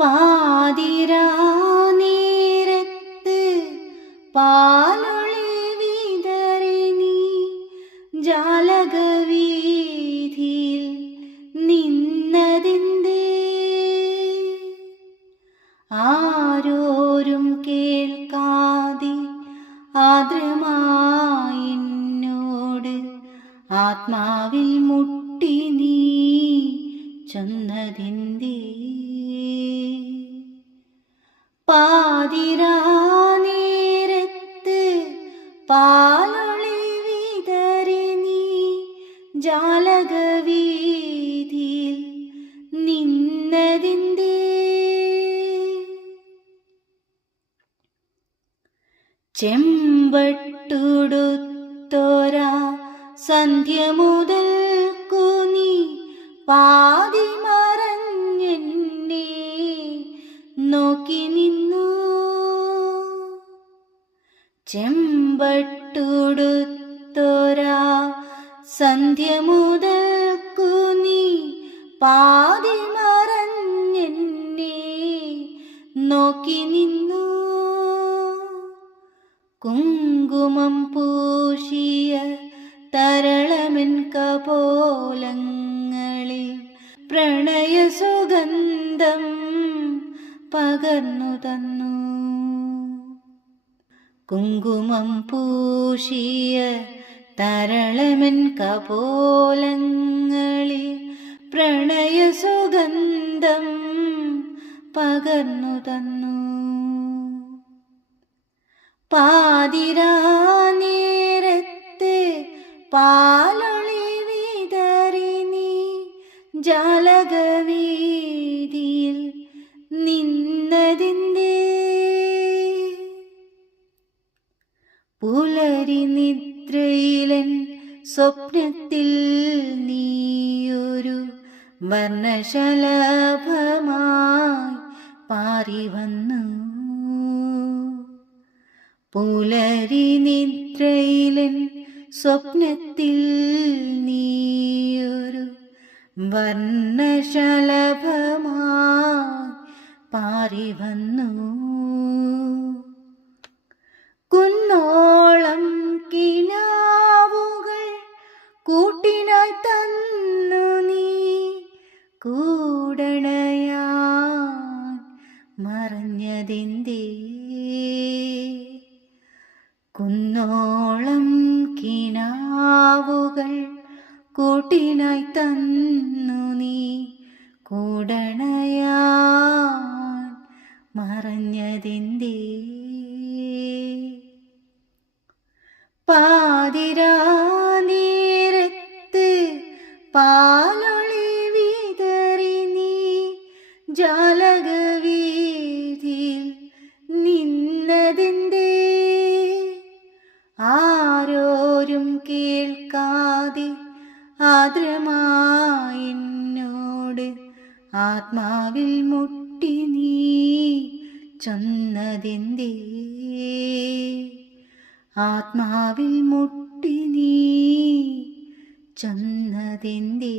പാതിരാ നേരത്ത് പാലൊളി വിതറി നീ ജാലകവീഥിയിൽ നിന്നതെന്തേ? ആരോരും കേൾക്കാതെ ആദ്രമായെന്നോട് ആത്മാവിൽ മുട്ടി നീ ചൊന്നതെന്തേ? പാതിരാ നേരത്ത് പാലൊളി വിതറി നീ ജാലകവീഥിയിൽ നിന്നതെന്തേ? ചെമ്പട്ടുടുത്തോരാ സന്ധ്യ മുതൽക്കു നീ പാതി മറഞ്ഞെന്നെ നോക്കി നിന്നു. ചെമ്പട്ടുടുത്തോരാ സന്ധ്യ മുതൽക്കു നീ പാതി മറഞ്ഞെന്നെ നോക്കി നിന്നു. കുങ്കുമം പൂശിയ തരളമെൻ കപോലങ്ങളിൽ പ്രണയസുഗന്ധം പകർന്നു തന്നു. കുങ്കുമം പൂശിയ തരളമെൻ കപോലങ്ങളിൽ പ്രണയസുഗന്ധം പകർന്നു തന്നു. പാതിരാ നേരത്ത് പാലൊളി വിതറി നീ ജാലകവീഥിയിൽ നിന്നതെന്തേ? പുലരി നിദ്രയിലൻ സ്വപ്നത്തിൽ നീയൊരു വർണ്ണശലഭമായി പാറി വന്നു. പുലരി നിദ്രയിലൻ സ്വപ്നത്തിൽ നീയൊരു വർണ്ണശലഭമായി പാറി വന്നു. കുന്നോളം കിനാവുകൾ കൂട്ടിനായി തന്നു നീ കൂടണയാൻ മറഞ്ഞതെന്തേ? കുന്നോളം കിനാവുകൾ കൂട്ടിനായി തന്നു നീ കൂടണയാൻ മറഞ്ഞതെന്തേ? പാതിരാ നേരത്ത് പാലൊളി വിതറി നീ ജാലകവീഥിയിൽ നിന്നതെന്തേ? ആരോരും കേൾക്കാതെ ആദ്രമായെന്നോട് ആത്മാവിൽ മുട്ടി നീ ചൊന്നതെന്തേ? ആത്മാവിൽ മുട്ടി നീ ചൊന്നതെന്തേ?